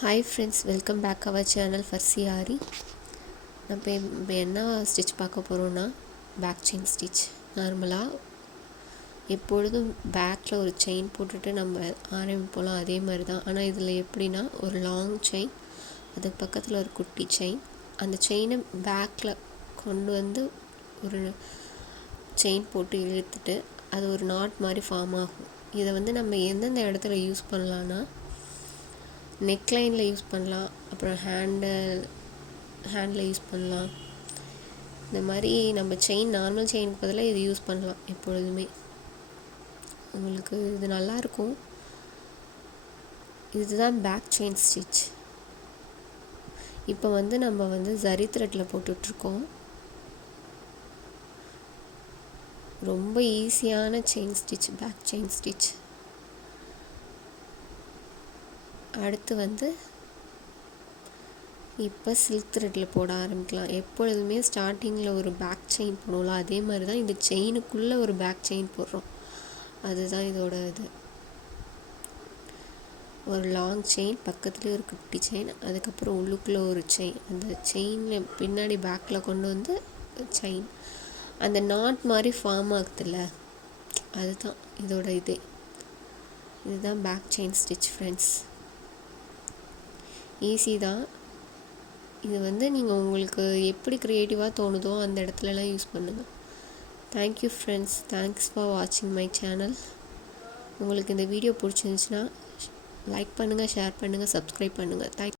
Hi friends, welcome back our channel Farci Aari. நம்ம என்ன stitch பார்க்க போகிறோன்னா பேக் செயின் ஸ்டிச். நார்மலாக எப்பொழுதும் பேக்கில் ஒரு செயின் போட்டுட்டு நம்ம ஆரம்பிப்போம், அதே மாதிரி தான். ஆனால் இதில் எப்படின்னா ஒரு லாங் செயின், அதுக்கு பக்கத்தில் ஒரு குட்டி செயின், அந்த செயினை பேக்கில் கொண்டு வந்து ஒரு செயின் போட்டு இழுத்துட்டு அது ஒரு நாட் மாதிரி ஃபார்ம் ஆகும். இதை வந்து நம்ம எந்தெந்த இடத்துல யூஸ் பண்ணலான்னா நெக்லைனில் யூஸ் பண்ணலாம், அப்புறம் ஹேண்டில் யூஸ் பண்ணலாம். இந்த மாதிரி நம்ம செயின் நார்மல் செயினுக்கு பதிலாக இது யூஸ் பண்ணலாம். எப்பொழுதுமே உங்களுக்கு இது நல்லாயிருக்கும். இதுதான் பேக் செயின் ஸ்டிச். இப்போ வந்து நம்ம வந்து ஜரி த்ரெட்டில் போட்டுட்ருக்கோம். ரொம்ப ஈஸியான chain stitch, back chain stitch. அடுத்து வந்து இப்போ சில்க் த்ரெட்டில் போட ஆரம்பிக்கலாம். எப்பொழுதுமே ஸ்டார்டிங்கில் ஒரு பேக் செயின் போடுவோம்ல, அதே மாதிரி தான் இந்த செயினுக்குள்ளே ஒரு பேக் செயின் போடுறோம். அதுதான் இதோட இது. ஒரு லாங் செயின், பக்கத்துலேயே ஒரு குட்டி செயின், அதுக்கப்புறம் உள்ளுக்குள்ளே ஒரு செயின். அந்த செயினில் பின்னாடி பேக்கில் கொண்டு வந்து செயின், அந்த நாட் மாதிரி ஃபார்ம் ஆகுதுல்ல, அதுதான் இதோட இதே. இதுதான் back chain stitch friends. Easy தான். இது வந்து நீங்கள் உங்களுக்கு எப்படி க்ரியேட்டிவாக தோணுதோ அந்த இடத்துலலாம் யூஸ் பண்ணுங்கள். தேங்க்யூ ஃப்ரெண்ட்ஸ், தேங்க்ஸ் ஃபார் வாட்சிங் மை சேனல். உங்களுக்கு இந்த வீடியோ பிடிச்சிருந்துச்சுன்னா லைக் பண்ணுங்கள், ஷேர் பண்ணுங்கள், சப்ஸ்கிரைப் பண்ணுங்கள். தேங்க்